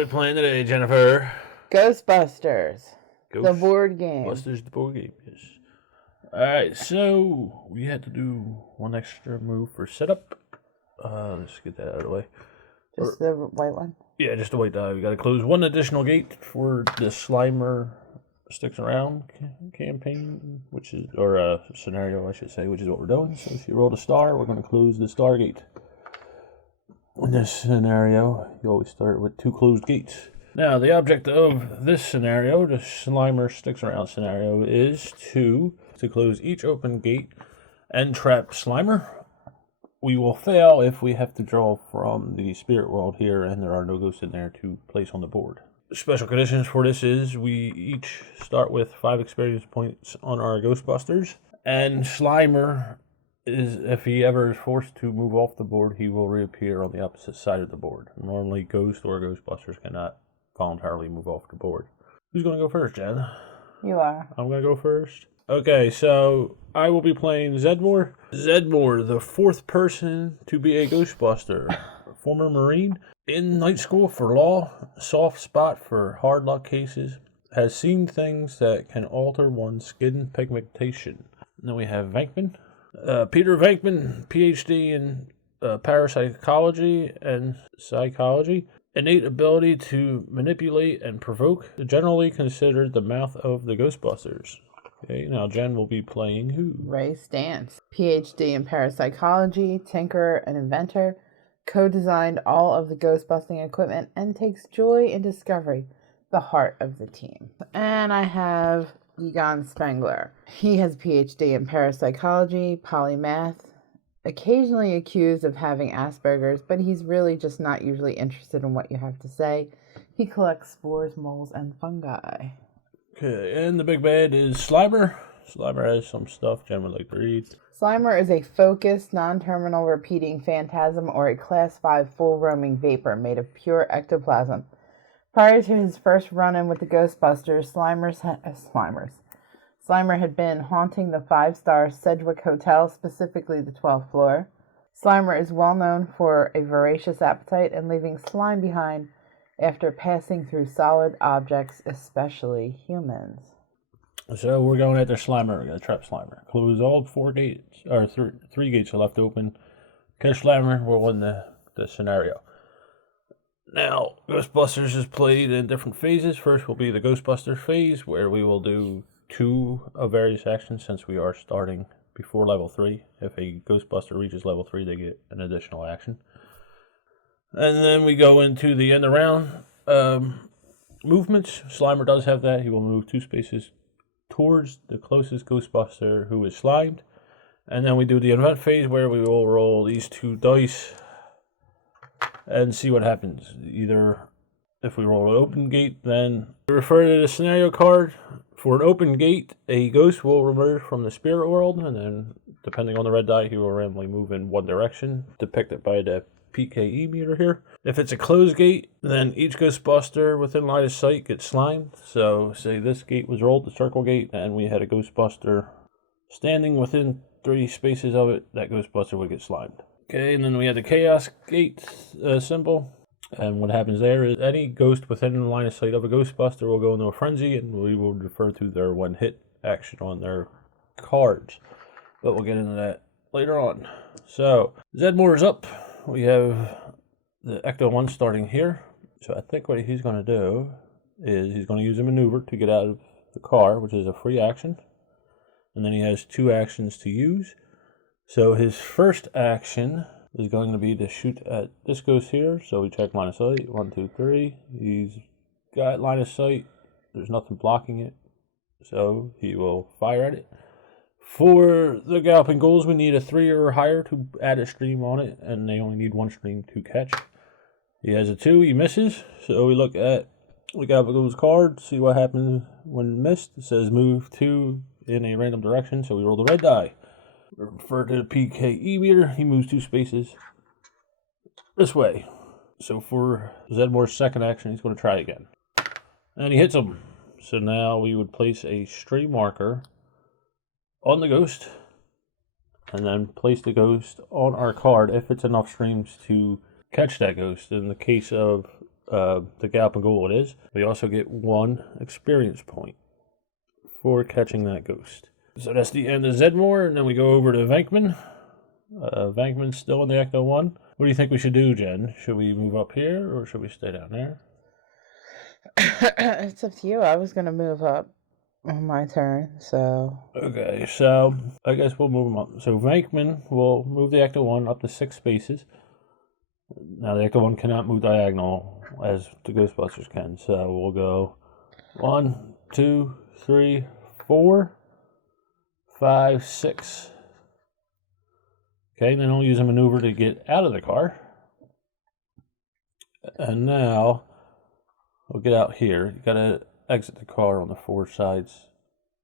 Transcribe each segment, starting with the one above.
we playing today, Jennifer? Ghostbusters. The board game. Ghostbusters, the board game, yes. Alright, so we had to do one extra move for setup. Let's get that out of the way. Just the white one? Yeah, just the white die. We got to close one additional gate for the Slimer Sticks Around campaign, which is, or scenario, I should say, which is what we're doing. So if you roll a star, we're going to close the star gate. In this scenario, you always start with 2 closed gates. Now, the object of this scenario, the Slimer Sticks Around scenario, is to close each open gate and trap Slimer. We will fail if we have to draw from the spirit world here and there are no ghosts in there to place on the board. Special conditions for this is we each start with 5 experience points on our Ghostbusters, and Slimer is, if he ever is forced to move off the board, he will reappear on the opposite side of the board. Normally, Ghost or Ghostbusters cannot voluntarily move off the board. Who's going to go first, Jen? You are. I'm going to go first. Okay, so I will be playing Zedmore. Zedmore, the 4th person to be a Ghostbuster. Former Marine, in night school for law, soft spot for hard luck cases, has seen things that can alter one's skin pigmentation. Then we have Venkman. Peter Venkman, PhD in parapsychology and psychology. Innate ability to manipulate and provoke, generally considered the mouth of the Ghostbusters. Okay, now Jen will be playing who? Ray Stantz, PhD in parapsychology, tinkerer and inventor, co-designed all of the ghost-busting equipment, and takes joy in discovery, the heart of the team. And I have Egon Spengler. He has a PhD in parapsychology, polymath, occasionally accused of having Asperger's, but he's really just not usually interested in what you have to say. He collects spores, moles, and fungi. Okay, and the big bad is Slimer. Slimer has some stuff Jen would like to read. Slimer is a focused, non-terminal repeating phantasm or a Class 5 full roaming vapor made of pure ectoplasm. Prior to his first run-in with the Ghostbusters, Slimer had been haunting the 5-star Sedgwick Hotel, specifically the 12th floor. Slimer is well known for a voracious appetite and leaving slime behind after passing through solid objects, especially humans. So we're going after Slimer. We're going to trap Slimer. Close all 4 gates, or 3 gates are left open. Catch Slimer, we'll win the scenario. Now, Ghostbusters is played in different phases. First will be the Ghostbusters phase, where we will do 2 of various actions since we are starting before level 3. If a Ghostbuster reaches level 3, they get an additional action. And then we go into the end of round movements. Slimer does have that. He will move 2 spaces towards the closest Ghostbuster who is slimed. And then we do the event phase where we will roll these 2 dice and see what happens. Either if we roll an open gate, then we refer to the scenario card. For an open gate, a ghost will emerge from the spirit world, and then depending on the red die, he will randomly move in one direction, depicted by the PKE meter here. If it's a closed gate, then each Ghostbuster within line of sight gets slimed. So say this gate was rolled, the circle gate, and we had a Ghostbuster standing within 3 spaces of it, that Ghostbuster would get slimed. Okay, and then we have the Chaos Gate symbol. And what happens there is any ghost within the line of sight of a Ghostbuster will go into a frenzy, and we will refer to their one-hit action on their cards. But we'll get into that later on. So, Zedmore is up. We have the Ecto-1 starting here. So I think what he's going to do is he's going to use a maneuver to get out of the car, which is a free action. And then he has 2 actions to use. So his first action is going to be to shoot at this ghost here. So we check line of sight. 1, 2, 3. He's got line of sight. There's nothing blocking it. So he will fire at it. For the Galloping Ghouls, we need a 3 or higher to add a stream on it. And they only need 1 stream to catch. He has a 2. He misses. So we look at the Galloping Ghouls card. See what happens when missed. It says move 2 in a random direction. So we roll the red die. Refer to the PKE meter, he moves 2 spaces this way. So for Zedmore's second action, he's going to try again. And he hits him. So now we would place a stream marker on the ghost, and then place the ghost on our card if it's enough streams to catch that ghost. In the case of the Galloping Ghoul it is. We also get 1 experience point for catching that ghost. So that's the end of Zedmore, and then we go over to Venkman. Venkman's still in the Ecto 1. What do you think we should do, Jen? Should we move up here, or should we stay down there? It's up to you. I was going to move up on my turn, so... Okay, so I guess we'll move him up. So Venkman will move the Ecto 1 up to 6 spaces. Now the Ecto 1 cannot move diagonal as the Ghostbusters can, so we'll go 1, 2, 3, 4, 5, 6. Okay, then I'll use a maneuver to get out of the car. And now we'll get out here. You gotta exit the car on the 4 sides.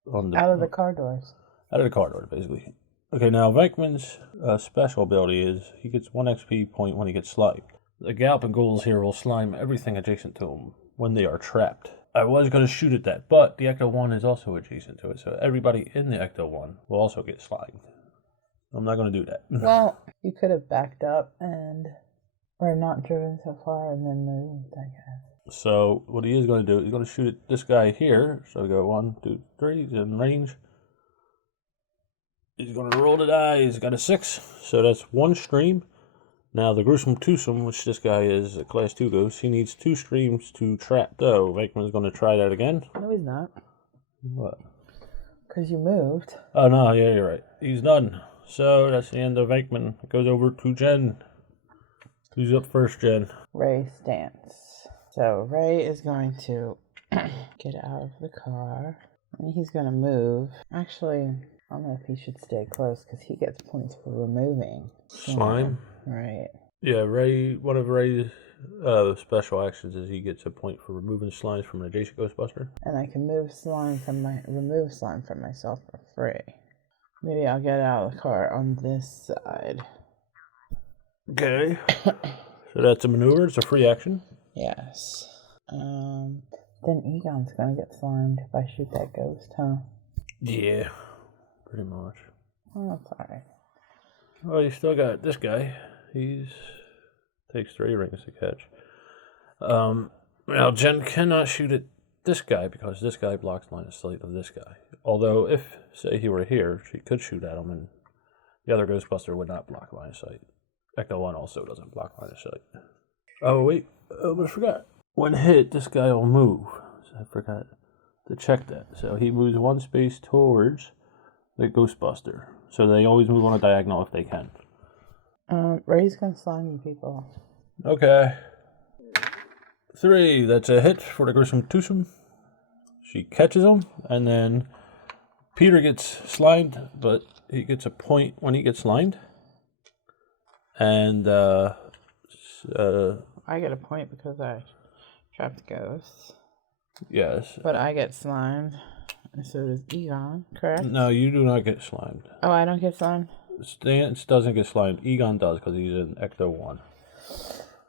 Out of the car doors. Out of the car door, basically. Okay, now Venkman's special ability is he gets 1 XP point when he gets slimed. The Galloping Ghouls here will slime everything adjacent to him when they are trapped. I was going to shoot at that, but the Ecto 1 is also adjacent to it, so everybody in the Ecto 1 will also get slimed. I'm not going to do that. Well, you could have backed up or not driven so far and then moved, I guess. So what he is going to do, he's going to shoot at this guy here. So we go 1, 2, 3, he's in range. He's going to roll the die, he's got a 6, so that's 1 stream. Now the Gruesome Twosome, which this guy is a class 2 ghost, he needs 2 streams to trap though. Venkman's going to try that again. No, he's not. What? Because you moved. Oh no, yeah, you're right. He's done. So that's the end of Venkman. It goes over to Jen. Who's up first, Jen? Ray stance. So Ray is going to get out of the car. And he's going to move. Actually, I don't know if he should stay close because he gets points for removing Slime? Right. Yeah, Ray. One of Ray's special actions is he gets a point for removing slimes from an adjacent Ghostbuster. And I can remove slime from myself for free. Maybe I'll get out of the car on this side. Okay. So that's a maneuver. It's a free action. Yes. Then Egon's gonna get slimed if I shoot that ghost, huh? Yeah, pretty much. Oh, that's alright. Well, you still got this guy. He's takes 3 rings to catch. Now Jen cannot shoot at this guy because this guy blocks line of sight of this guy. Although if, say, he were here, she could shoot at him and the other Ghostbuster would not block line of sight. Ecto 1 also doesn't block line of sight. Oh, wait. I almost forgot. When hit, this guy will move. So I forgot to check that. So he moves 1 space towards the Ghostbuster. So they always move on a diagonal if they can. Ray's gonna slime you people. Okay. 3. That's a hit for the Gruesome Twosome. She catches him, and then Peter gets slimed, but he gets a point when he gets slimed. And I get a point because I trapped ghosts. Yes. But I get slimed, and so does Egon, correct? No, you do not get slimed. Oh, I don't get slimed? Stance doesn't get slimed. Egon does because he's in Ecto 1.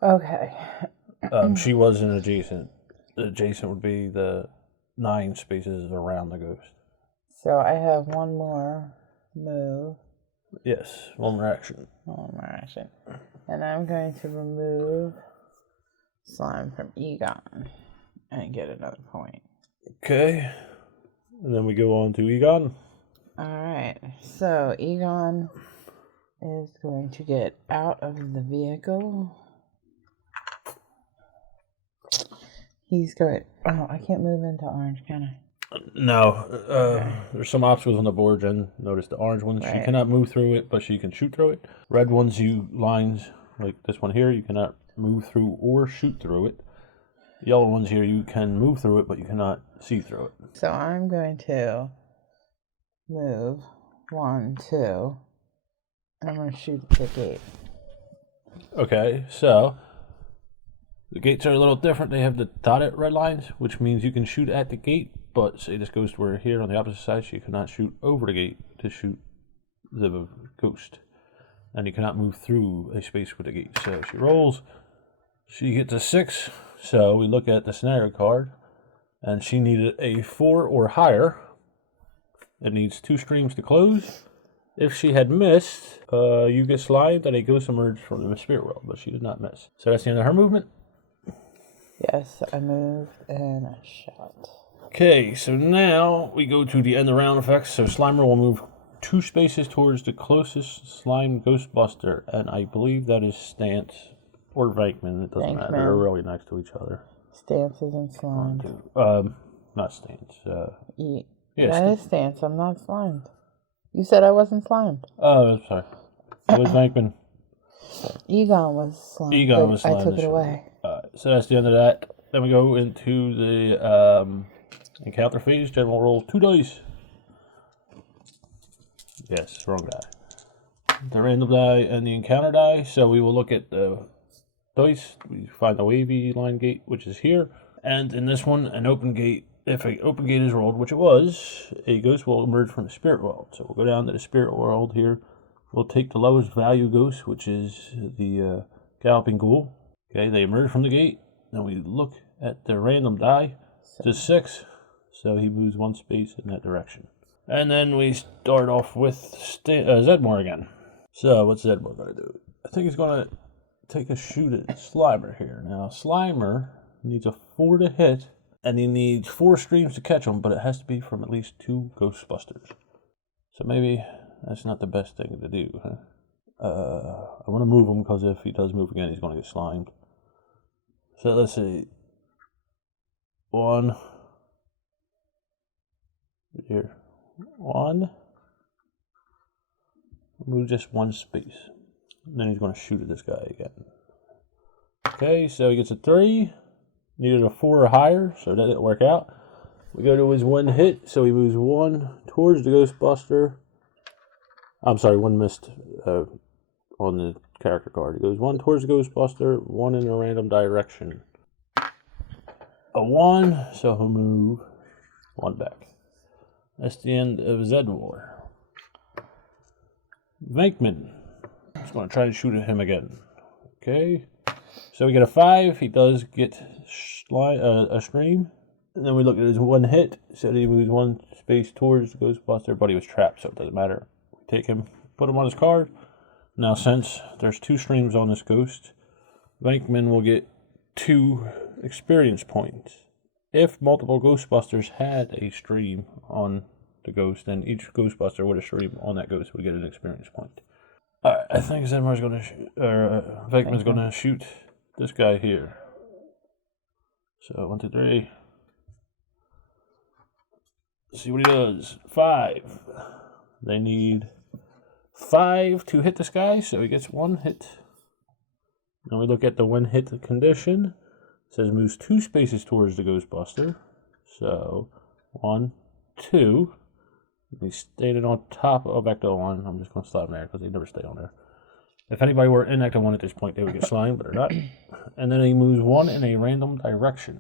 Okay. She was an adjacent. Adjacent would be the 9 spaces around the ghost. So I have 1 more move. Yes, 1 more action. 1 more action. And I'm going to remove slime from Egon and get another point. Okay. And then we go on to Egon. Alright. So Egon is going to get out of the vehicle. He's going... Oh, I can't move into orange, can I? No. There's some obstacles on the board, Jen. Notice the orange ones, Right. she cannot move through it, but she can shoot through it. Red ones, lines, like this one here, you cannot move through or shoot through it. Yellow ones here, you can move through it, but you cannot see through it. So I'm going to move 1, 2, and I'm going to shoot the gate. Okay, so the gates are a little different. They have the dotted red lines, which means you can shoot at the gate, but say this ghost were here on the opposite side, she cannot shoot over the gate to shoot the ghost. And you cannot move through a space with the gate. So she rolls, she gets a 6, so we look at the scenario card, and she needed a 4 or higher. It needs 2 streams to close. If she had missed, you get slimed and a ghost emerged from the spirit world, but she did not miss. So that's the end of her movement. Yes, I moved and I shot. Okay, so now we go to the end of round effects. So Slimer will move 2 spaces towards the closest slime Ghostbuster, and I believe that is Stance or Venkman. It doesn't matter. They're Venkman. really next to each other. Stances and slime. Not Stance. Yeah, Yeah, that is stance. I'm not slimed. You said I wasn't slimed. Oh, sorry. It was Venkman. Egon was slimed. Egon was slimed. I took it away. So that's the end of that. Then we go into the encounter phase. General rolls 2 dice. Yes, wrong die. The random die and the encounter die. So we will look at the dice. We find the wavy line gate, which is here. And in this one, an open gate. If an open gate is rolled, which it was, a ghost will emerge from the spirit world. So we'll go down to the spirit world here. We'll take the lowest value ghost, which is the Galloping Ghoul. Okay, they emerge from the gate. Then we look at the random die. It's a 6, so he moves 1 space in that direction. And then we start off with Zedmore again. So what's Zedmore going to do? I think he's going to take a shoot at Slimer here. Now, Slimer needs a 4 to hit, and he needs 4 streams to catch him, but it has to be from at least 2 Ghostbusters. So maybe that's not the best thing to do, huh? I want to move him because if he does move again, he's going to get slimed. So let's see. 1. Here. 1. Move just 1 space. And then he's going to shoot at this guy again. Okay, so he gets a 3. Needed a 4 or higher, so that didn't work out. We go to his 1 hit, so he moves 1 towards the Ghostbuster. I'm sorry, 1 missed on the character card. He goes 1 towards the Ghostbuster, 1 in a random direction. A 1, so he'll move 1 back. That's the end of Zedmore. Venkman. Just going to try and shoot at him again. Okay. So we get a 5. He does get a stream. And then we look at his 1 hit. So he moves 1 space towards the Ghostbuster, but he was trapped, so it doesn't matter. We take him, put him on his card. Now, since there's 2 streams on this ghost, Venkman will get 2 experience points. If multiple Ghostbusters had a stream on the ghost, then each Ghostbuster with a stream on that ghost would get an experience point. Alright, I think Zedmore's going to shoot, Venkman's going to shoot this guy here. So 1, 2, 3. Let's see what he does. 5. They need 5 to hit this guy, so he gets 1 hit. Then we look at the 1 hit condition. It says moves 2 spaces towards the Ghostbuster. So 1, 2. He's standing on top of Ecto 1. I'm just going to stop him there because they never stay on there. If anybody were in Ecto 1 at this point, they would get slimed, but they're not. And then he moves 1 in a random direction.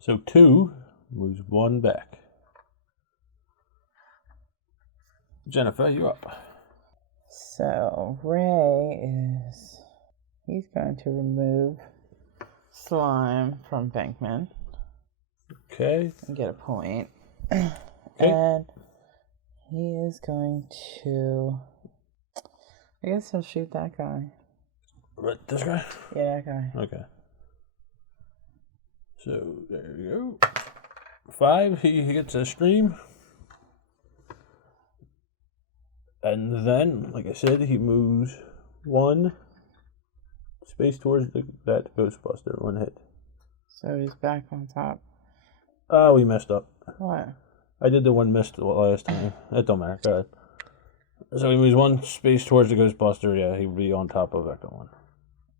So 2 moves 1 back. Jennifer, you're up. So Ray he's going to remove slime from Venkman. Okay. And get a point. Okay. And he is going to, I guess he'll shoot that guy. What, this guy? Yeah, that guy. Okay. So there you go. 5, he gets a stream. And then, like I said, he moves 1 space towards that Ghostbuster, 1 hit. So he's back on top. Oh, we messed up. What? I did the 1 missed last time. That don't matter. Go ahead. So he moves 1 space towards the Ghostbuster. Yeah, he would be on top of Ecto 1.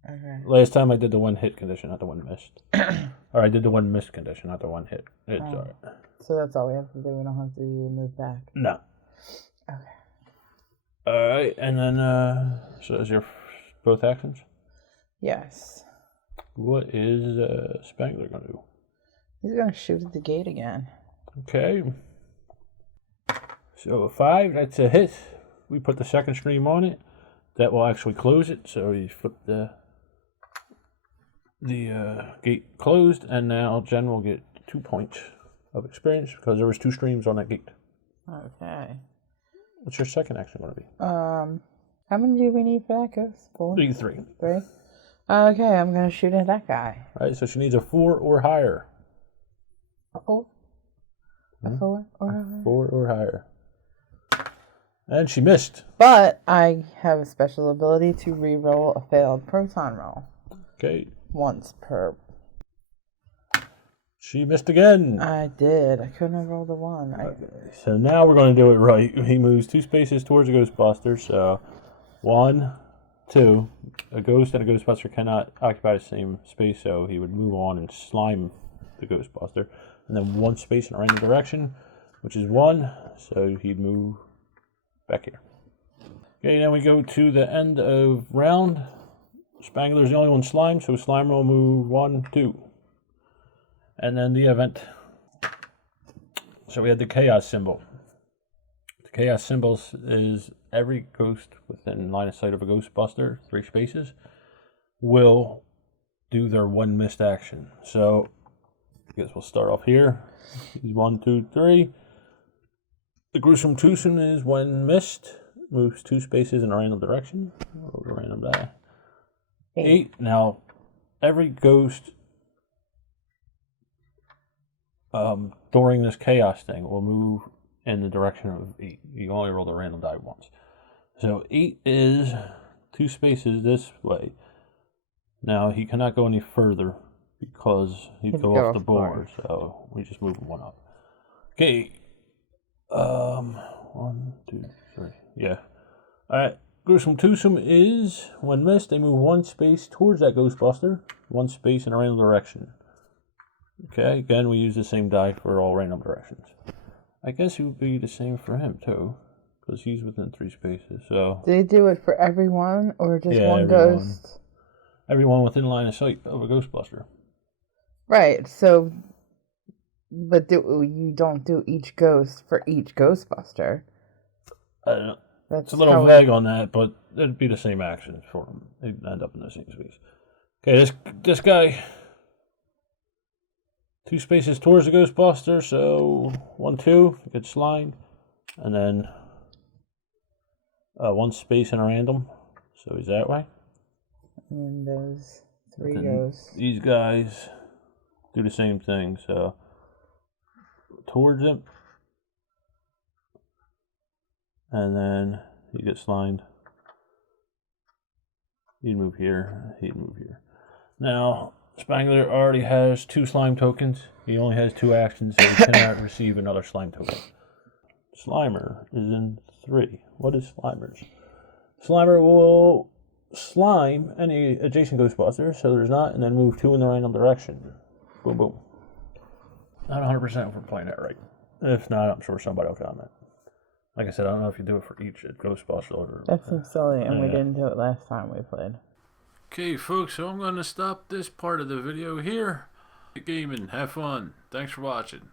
Okay. Last time I did the 1 hit condition, not the 1 missed. Or I did the 1 missed condition, not the 1 hit. It's alright. So that's all we have to do. We don't have to move back. No. Okay. Alright, and then, so is your both actions? Yes. What is Spangler going to do? He's going to shoot at the gate again. Okay. So a 5, that's a hit. We put the second stream on it. That will actually close it. So you flip the gate closed, and now Jen will get 2 points of experience because there was 2 streams on that gate. Okay. What's your second action going to be? How many do we need for that, Ghost? 4? 3. 3? Okay, I'm gonna shoot at that guy. Alright, so she needs a 4 or higher. A 4? A 4 or higher? 4 or higher. And she missed. But I have a special ability to re-roll a failed proton roll. Okay. Once per. She missed again. I did. I couldn't have rolled a 1. Okay, so now we're going to do it right. He moves 2 spaces towards a Ghostbuster. So 1, 2. A ghost and a Ghostbuster cannot occupy the same space, so he would move on and slime the Ghostbuster. And then 1 space in a random direction, which is 1. So he'd move back here. Okay, then we go to the end of round. Spangler's the only one slime, so Slimer will move 1, 2. And then the event. So we had the chaos symbol. The chaos symbol is every ghost within line of sight of a Ghostbuster, 3 spaces, will do their 1 missed action. So I guess we'll start off here. 1, 2, 3. The gruesome twosome is when missed, moves 2 spaces in a random direction. Roll a random die. 8. Now every ghost during this chaos thing will move in the direction of 8. You only roll the random die once. So 8 is 2 spaces this way. Now he cannot go any further because he'd go off the board. So we just move him 1 up. Okay. 1, 2, 3. Yeah. Alright. Gruesome twosome is when missed, they move 1 space towards that Ghostbuster, 1 space in a random direction. Okay, again, we use the same die for all random directions. I guess it would be the same for him, too, because he's within 3 spaces, so... Do they do it for everyone, or just one everyone. ghost? Everyone within line of sight of a Ghostbuster. Right, so... But you don't do each ghost for each Ghostbuster. I don't know. That's It's a little vague on that, but it'd be the same action for him. They'd end up in the same space. Okay, this guy... 2 spaces towards the Ghostbuster, so 1, 2, gets slimed, and then 1 space in a random, so he's that way. And those 3 ghosts. These guys do the same thing, so towards him, and then he gets slimed. He'd move here, he'd move here. Now, Spangler already has 2 slime tokens. He only has 2 actions, so he cannot receive another slime token. Slimer is in 3. What is Slimer's? Slimer will slime any adjacent Ghostbuster, so there's not, and then move 2 in the random direction. Boom, boom. Not 100% if we're playing that right. If not, I'm sure somebody will comment. Like I said, I don't know if you do it for each Ghostbuster or... That seems silly, and we didn't do it last time we played. Okay, folks, so I'm going to stop this part of the video here. Get gaming, have fun. Thanks for watching.